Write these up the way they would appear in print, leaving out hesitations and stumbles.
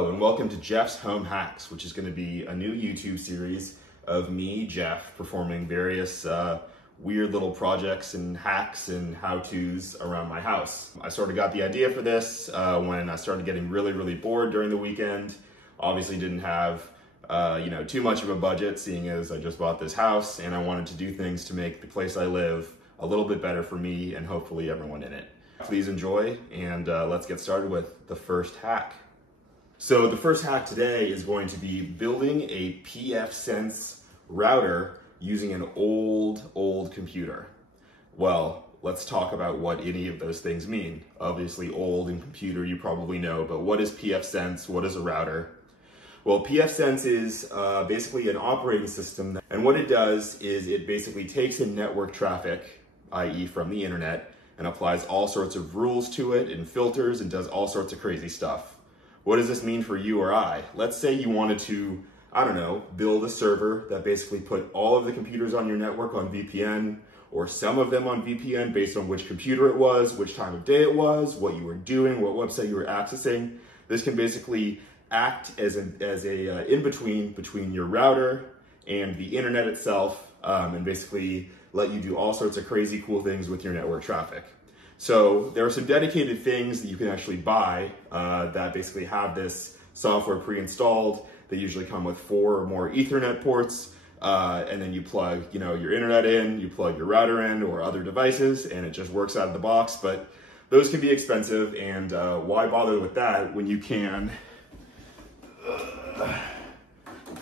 Hello and welcome to Jeff's Home Hacks, which is going to be a new YouTube series of me, Jeff, performing various weird little projects and hacks and how-tos around my house. I sort of got the idea for this when I started getting really bored during the weekend. Obviously didn't have too much of a budget, seeing as I just bought this house, and I wanted to do things to make the place I live a little bit better for me and hopefully everyone in it. Please enjoy, and let's get started with the first hack. So the first hack today is going to be building a pfSense router using an old computer. Well, let's talk about what any of those things mean. Obviously old and computer you probably know, but what is pfSense? What is a router? Well, pfSense is basically an operating system, and what it does is it basically takes in network traffic, i.e. from the internet, and applies all sorts of rules to it and filters and does all sorts of crazy stuff. What does this mean for you or I? Let's say you wanted to, I don't know, build a server that basically put all of the computers on your network on VPN, or some of them on VPN based on which computer it was, which time of day it was, what you were doing, what website you were accessing. This can basically act as a in-between between your router and the internet itself, and basically let you do all sorts of crazy cool things with your network traffic. So there are some dedicated things that you can actually buy that basically have this software pre-installed. They usually come with 4 or more Ethernet ports, and then you plug your internet in, you plug your router in or other devices, and it just works out of the box. But those can be expensive, and why bother with that when you can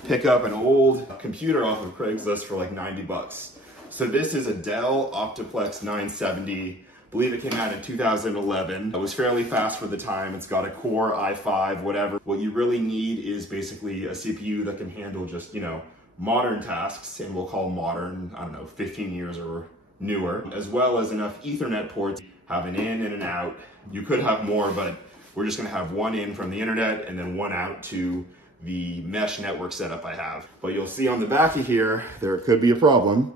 pick up an old computer off of Craigslist for like 90 bucks. So this is a Dell Optiplex 970. I believe it came out in 2011. It was fairly fast for the time. It's got a Core i5, whatever. What you really need is basically a CPU that can handle just, modern tasks, and we'll call modern, 15 years or newer, as well as enough Ethernet ports, have an in and an out. You could have more, but we're just gonna have one in from the internet and then one out to the mesh network setup I have. But you'll see on the back of here, there could be a problem.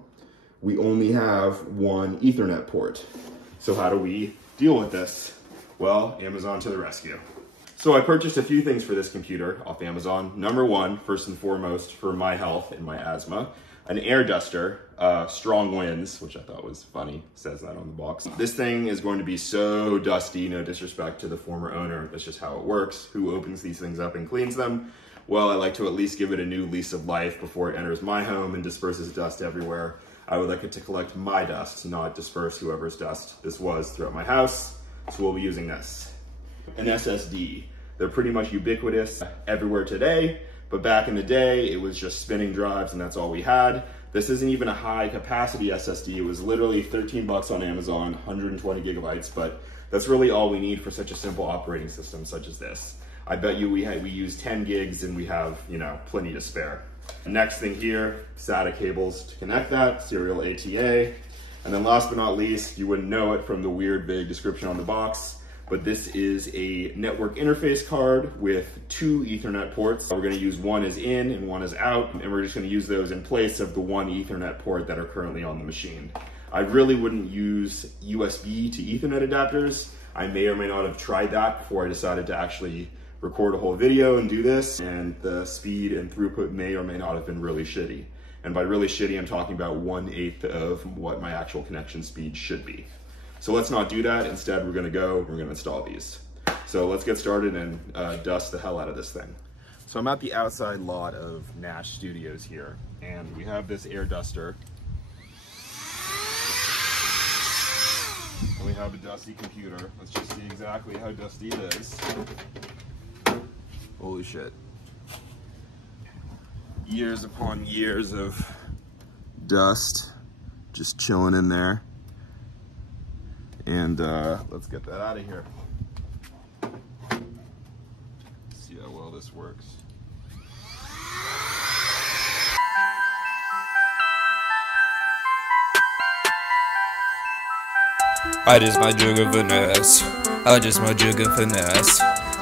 We only have one Ethernet port. So how do we deal with this? Well, Amazon to the rescue. So I purchased a few things for this computer off Amazon. Number one, first and foremost, for my health and my asthma, an air duster, Strong Winds, which I thought was funny, says that on the box. This thing is going to be so dusty, no disrespect to the former owner, that's just how it works. Who opens these things up and cleans them? Well, I like to at least give it a new lease of life before it enters my home and disperses dust everywhere. I would like it to collect my dust, not disperse whoever's dust this was throughout my house. So we'll be using this. An SSD. They're pretty much ubiquitous everywhere today, but back in the day, it was just spinning drives and that's all we had. This isn't even a high capacity SSD. It was literally 13 bucks on Amazon, 120 gigabytes, but that's really all we need for such a simple operating system such as this. I bet you we use 10 gigs and we have, plenty to spare. Next thing here, SATA cables to connect that, serial ATA. And then last but not least, you wouldn't know it from the weird vague description on the box, but this is a network interface card with 2 Ethernet ports. We're gonna use one as in and one as out, and we're just gonna use those in place of the 1 Ethernet port that are currently on the machine. I really wouldn't use USB to Ethernet adapters. I may or may not have tried that before I decided to actually record a whole video and do this, and the speed and throughput may or may not have been really shitty. And by really shitty, I'm talking about 1/8 of what my actual connection speed should be. So let's not do that. Instead, we're gonna install these. So let's get started and dust the hell out of this thing. So I'm at the outside lot of Nash Studios here, and we have this air duster. And we have a dusty computer. Let's just see exactly how dusty it is. Holy shit. Years upon years of dust just chilling in there. And let's get that out of here. See how well this works. I just might jug and finesse. I just might jug and finesse.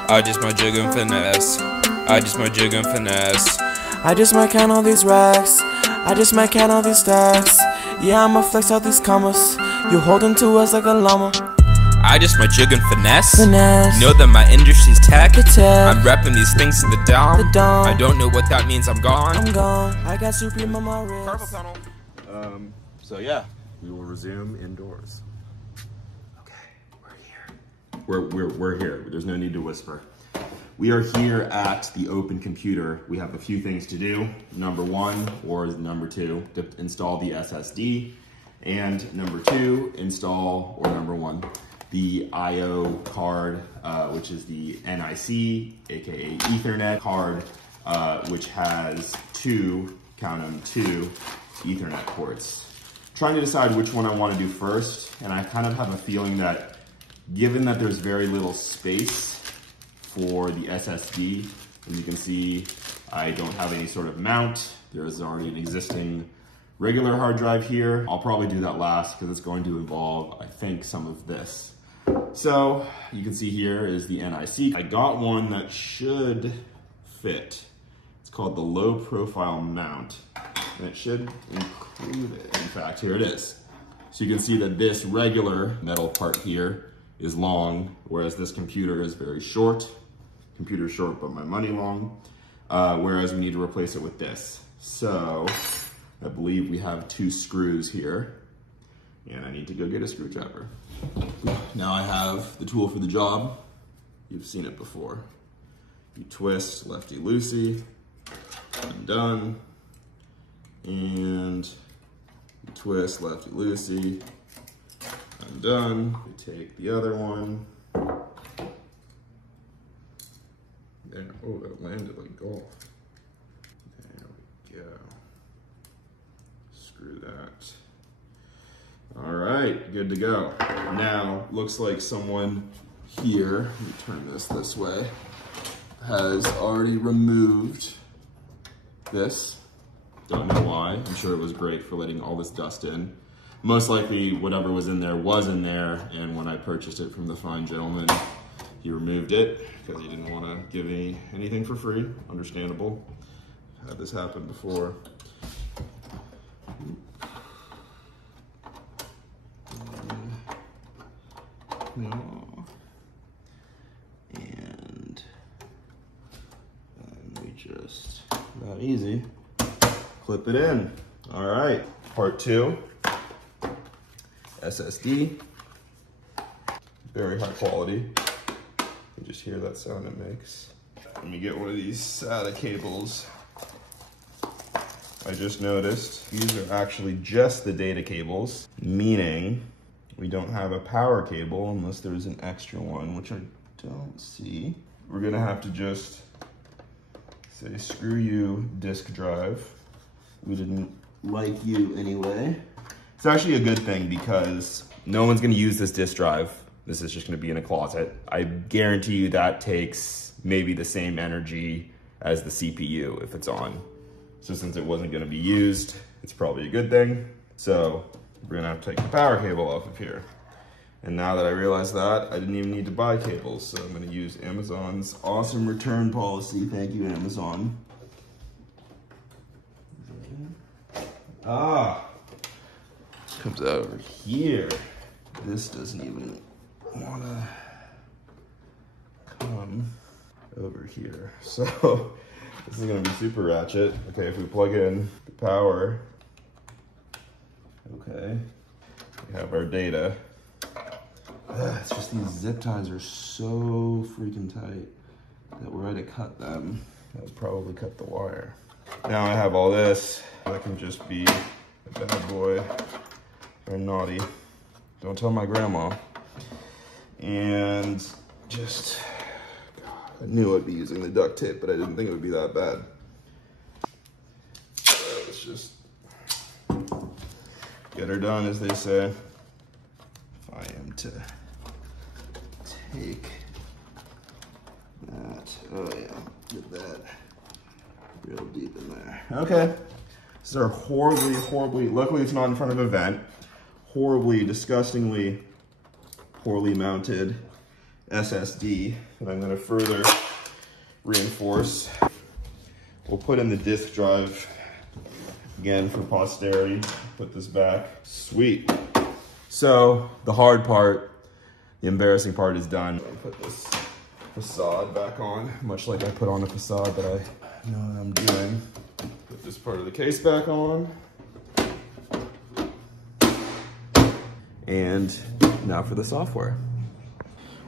I just might jug and finesse. I just might jug and finesse. I just might count all these racks. I just might count all these stacks. Yeah, I'ma flex out these commas. You holding to us like a llama. I just my jug and finesse. Know that my industry's tech. I'm repping these things to the dome. I don't know what that means. I'm gone. I got Supreme on my wrist. So yeah, we will resume indoors. Okay, we're here. We're here. There's no need to whisper. We are here at the open computer. We have a few things to do. Number one, or number two, to install the SSD. And number two, install, or number one, the IO card, which is the NIC, aka Ethernet card, which has two, count them, two Ethernet ports. Trying to decide which one I want to do first, and I kind of have a feeling that given that there's very little space for the SSD, as you can see, I don't have any sort of mount. There's already an existing regular hard drive here. I'll probably do that last because it's going to involve, I think, some of this. So you can see here is the NIC. I got one that should fit. It's called the low profile mount, and it should include it. In fact, here it is. So you can see that this regular metal part here is long, whereas this computer is very short. Computer's short, but my money long. Whereas we need to replace it with this. So I believe we have two screws here, and I need to go get a screwdriver. Now I have the tool for the job. You've seen it before. You twist lefty-loosey, undone, and you twist lefty-loosey, undone. We take the other one. There, oh, that landed like golf. There we go. Screw that. All right, good to go. Now, looks like someone here, let me turn this way, has already removed this. Don't know why. I'm sure it was great for letting all this dust in. Most likely, whatever was in there, and when I purchased it from the fine gentleman, he removed it because he didn't want to give me anything for free. Understandable. Had this happen before. And we just, not easy, clip it in. All right, part two, SSD, very high quality. You just hear that sound it makes. Let me get one of these SATA cables. I just noticed these are actually just the data cables, meaning we don't have a power cable unless there's an extra one, which I don't see. We're gonna have to just say, screw you, disk drive. We didn't like you anyway. It's actually a good thing because no one's gonna use this disk drive. This is just gonna be in a closet. I guarantee you that takes maybe the same energy as the CPU if it's on. So since it wasn't gonna be used, it's probably a good thing. So we're gonna have to take the power cable off of here. And now that I realize that, I didn't even need to buy cables. So I'm gonna use Amazon's awesome return policy. Thank you, Amazon. Ah, comes out over here. This doesn't even wanna come over here. So this is gonna be super ratchet. Okay, if we plug in the power, okay, we have our data. It's just these zip ties are so freaking tight that were I to cut them, that would probably cut the wire. Now I have all this. That can just be a bad boy or naughty. Don't tell my grandma. And just, God, I knew I'd be using the duct tape, but I didn't think it would be that bad. So let's just get her done, as they say. If I am to take that, oh yeah, get that real deep in there. Okay, this is our horribly, luckily it's not in front of a vent, horribly, disgustingly poorly mounted SSD that I'm gonna further reinforce. We'll put in the disk drive again for posterity. Put this back. Sweet. So the hard part, The embarrassing part is done. I'll put this facade back on, much like I put on a facade that I know what I'm doing. Put this part of the case back on. And now for the software.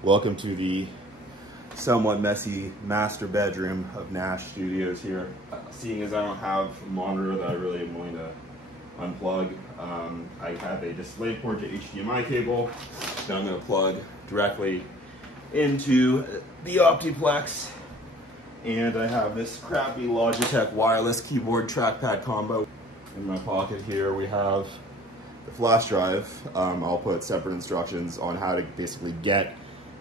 Welcome to the somewhat messy master bedroom of Nash Studios here. Seeing as I don't have a monitor that I really am willing to unplug, I have a display port to HDMI cable that I'm going to plug directly into the Optiplex. And I have this crappy Logitech wireless keyboard trackpad combo. In my pocket here we have the flash drive. I'll put separate instructions on how to basically get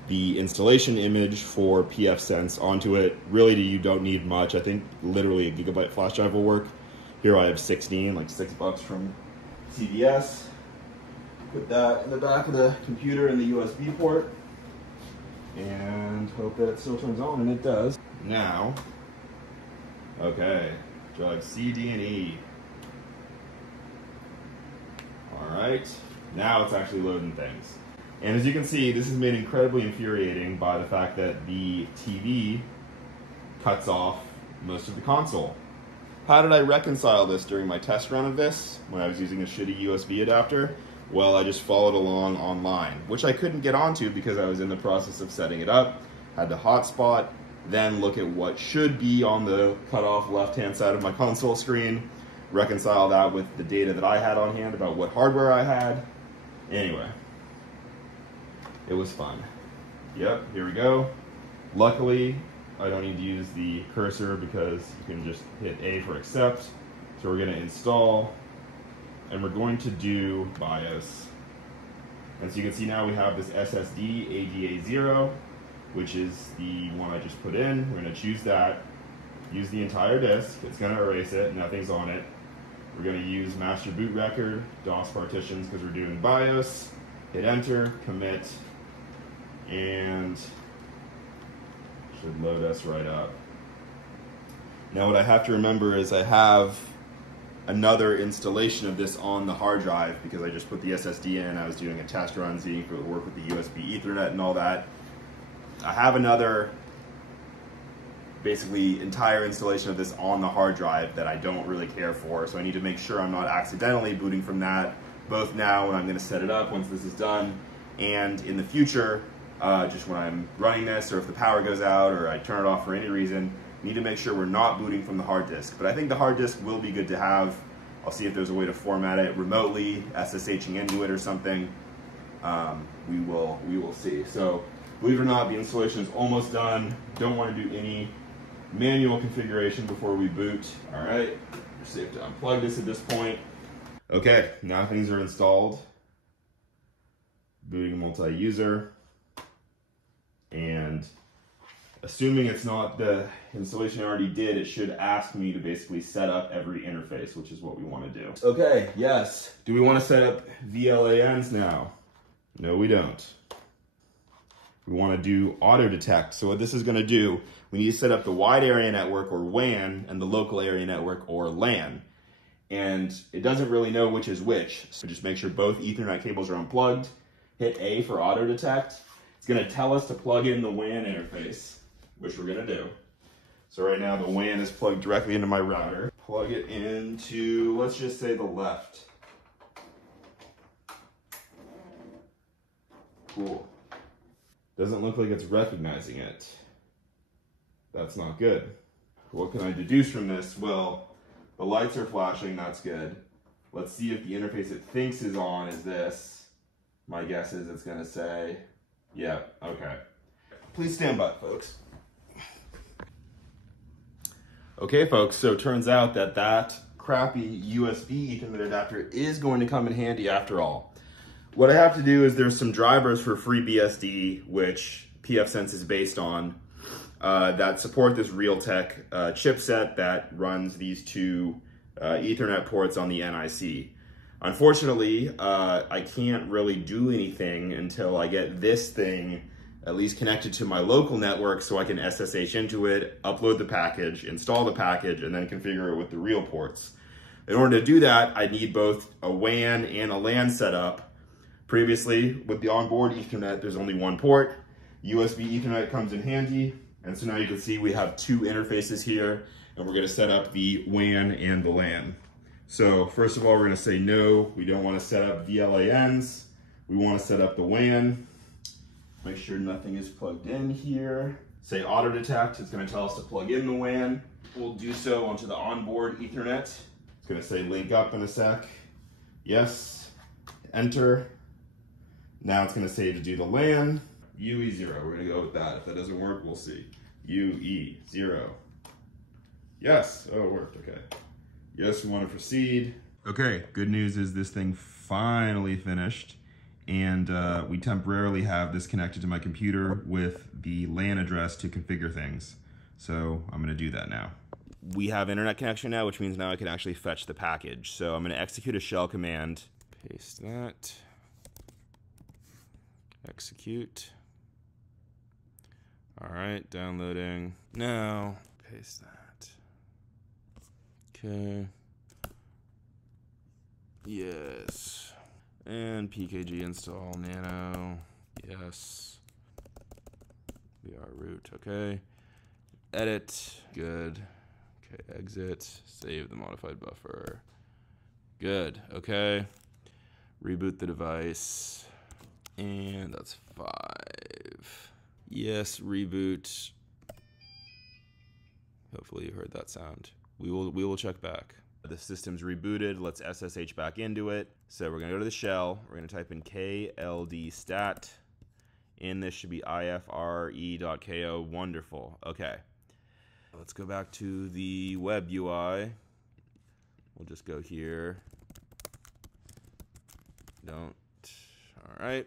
the installation image for pfSense onto it. Really, you don't need much. I think literally a gigabyte flash drive will work. Here I have 16, like $6 from CVS. Put that in the back of the computer in the USB port and hope that it still turns on, and it does. Now, okay, drug C, D, and E. All right, now it's actually loading things. And as you can see, this is made incredibly infuriating by the fact that the TV cuts off most of the console. How did I reconcile this during my test run of this when I was using a shitty USB adapter? Well, I just followed along online, which I couldn't get onto because I was in the process of setting it up, had to hotspot, then look at what should be on the cut off left-hand side of my console screen, reconcile that with the data that I had on hand about what hardware I had. Anyway. It was fun. Yep, here we go. Luckily, I don't need to use the cursor because you can just hit A for accept. So we're going to install, and we're going to do BIOS. And so you can see now we have this SSD ADA0, which is the one I just put in. We're going to choose that, use the entire disk. It's going to erase it, nothing's on it. We're going to use master boot record, DOS partitions because we're doing BIOS. Hit enter, commit, and should load us right up. Now what I have to remember is I have another installation of this on the hard drive because I just put the SSD in. I was doing a test run, seeing if it would work with the USB Ethernet and all that. I have another basically entire installation of this on the hard drive that I don't really care for, so I need to make sure I'm not accidentally booting from that, both now when I'm going to set it up once this is done, and in the future, just when I'm running this, or if the power goes out, or I turn it off for any reason, need to make sure we're not booting from the hard disk. But I think the hard disk will be good to have. I'll see if there's a way to format it remotely, SSHing into it or something. We will see. So, believe it or not, the installation is almost done. Don't want to do any manual configuration before we boot. All right, just safe to unplug this at this point. Okay, now things are installed. Booting multi-user. And assuming it's not the installation I already did, it should ask me to basically set up every interface, which is what we want to do. Okay, yes. Do we want to set up VLANs now? No, we don't. We want to do auto detect. So what this is going to do, we need to set up the wide area network, or WAN, and the local area network, or LAN. And it doesn't really know which is which. So just make sure both Ethernet cables are unplugged. Hit A for auto detect. It's going to tell us to plug in the WAN interface, which we're going to do. So right now the WAN is plugged directly into my router. Plug it into, let's just say, the left. Cool. Doesn't look like it's recognizing it. That's not good. What can I deduce from this? Well, the lights are flashing, that's good. Let's see if the interface it thinks is on is this. My guess is it's going to say, yeah, okay. Please stand by, folks. Okay, folks, so it turns out that that crappy USB Ethernet adapter is going to come in handy after all. What I have to do is there's some drivers for FreeBSD, which pfSense is based on, that support this Realtek chipset that runs these two Ethernet ports on the NIC. Unfortunately, I can't really do anything until I get this thing at least connected to my local network so I can SSH into it, upload the package, install the package, and then configure it with the real ports. In order to do that, I need both a WAN and a LAN setup. Previously, with the onboard Ethernet, there's only one port. USB Ethernet comes in handy. And so now you can see we have two interfaces here, and we're gonna set up the WAN and the LAN. So first of all, we're gonna say no, we don't wanna set up VLANs. We wanna set up the WAN. Make sure nothing is plugged in here. Say auto detect, it's gonna tell us to plug in the WAN. We'll do so onto the onboard Ethernet. It's gonna say link up in a sec. Yes, enter. Now it's gonna say to do the LAN. UE0, we're gonna go with that. If that doesn't work, we'll see. UE0. Yes, oh, it worked, okay. Yes, we wanna proceed. Okay, good news is this thing finally finished, and we temporarily have this connected to my computer with the LAN address to configure things. So I'm gonna do that now. We have internet connection now, which means now I can actually fetch the package. So I'm gonna execute a shell command, paste that, execute. All right, downloading. Now, paste that. Okay. Yes. And pkg install nano. Yes. VR root, okay. Edit, good. Okay, exit, save the modified buffer. Good, okay. Reboot the device. And that's 5. Yes, reboot. Hopefully you heard that sound. We will check back. The system's rebooted. Let's SSH back into it. So we're gonna go to the shell. We're gonna type in kld stat. In this should be ifre.ko. Wonderful. Okay. Let's go back to the web UI. We'll just go here. Don't. All right.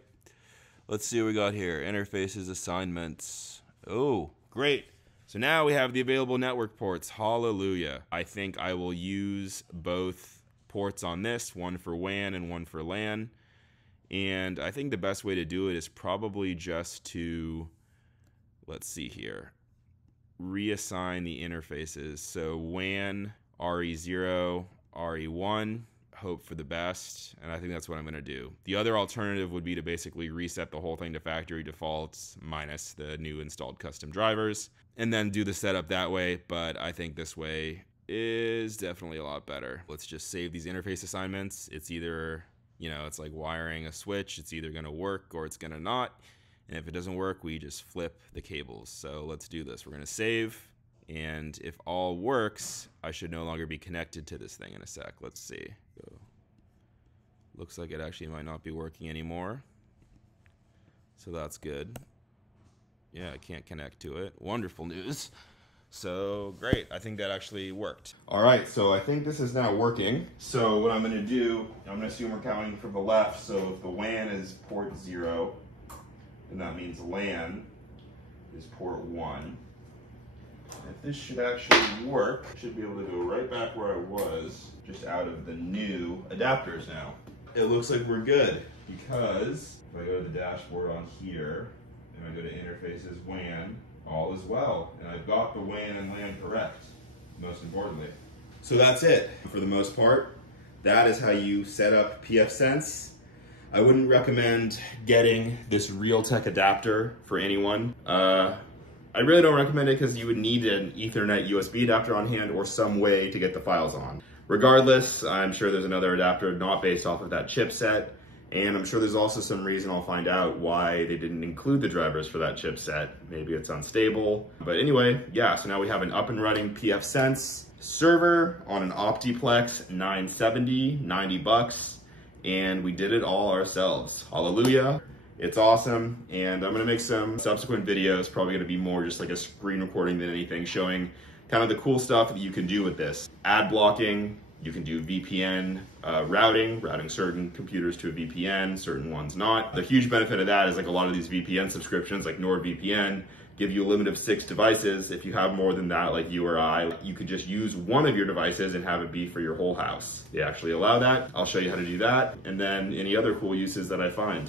Let's see what we got here. Interfaces, assignments. Oh, great. So now we have the available network ports. Hallelujah. I think I will use both ports on this, one for WAN and one for LAN. And I think the best way to do it is probably just to, let's see here, reassign the interfaces. So WAN, RE0, RE1. Hope for the best, and I think that's what I'm going to do. The other alternative would be to basically reset the whole thing to factory defaults minus the new installed custom drivers and then do the setup that way, but I think this way is definitely a lot better. Let's just save these interface assignments. It's either, you know, it's like wiring a switch. It's either going to work or it's going to not, and if it doesn't work, we just flip the cables. So let's do this. We're going to save, and if all works, I should no longer be connected to this thing in a sec. Let's see. Go. Looks like it actually might not be working anymore. So that's good. Yeah, I can't connect to it. Wonderful news. So great, I think that actually worked. All right, so I think this is now working. So what I'm gonna do, I'm gonna assume we're counting from the left. So if the WAN is port 0, then that means LAN is port 1. If this should actually work, I should be able to go right back where I was, just out of the new adapters now. It looks like we're good, because if I go to the dashboard on here, and I go to interfaces WAN, all is well. And I've got the WAN and LAN correct, most importantly. So that's it, for the most part. That is how you set up pfSense. I wouldn't recommend getting this Realtek adapter for anyone. I really don't recommend it because you would need an Ethernet USB adapter on hand or some way to get the files on. Regardless, I'm sure there's another adapter not based off of that chipset, and I'm sure there's also some reason I'll find out why they didn't include the drivers for that chipset. Maybe it's unstable. But anyway, yeah, so now we have an up and running pfSense server on an Optiplex 970, 90 bucks, and we did it all ourselves. Hallelujah. It's awesome, and I'm gonna make some subsequent videos, probably gonna be more just like a screen recording than anything, showing kind of the cool stuff that you can do with this. Ad blocking, you can do VPN routing certain computers to a VPN, certain ones not. The huge benefit of that is like a lot of these VPN subscriptions, like NordVPN, give you a limit of 6 devices. If you have more than that, like you or I, you could just use one of your devices and have it be for your whole house. They actually allow that. I'll show you how to do that, and then any other cool uses that I find.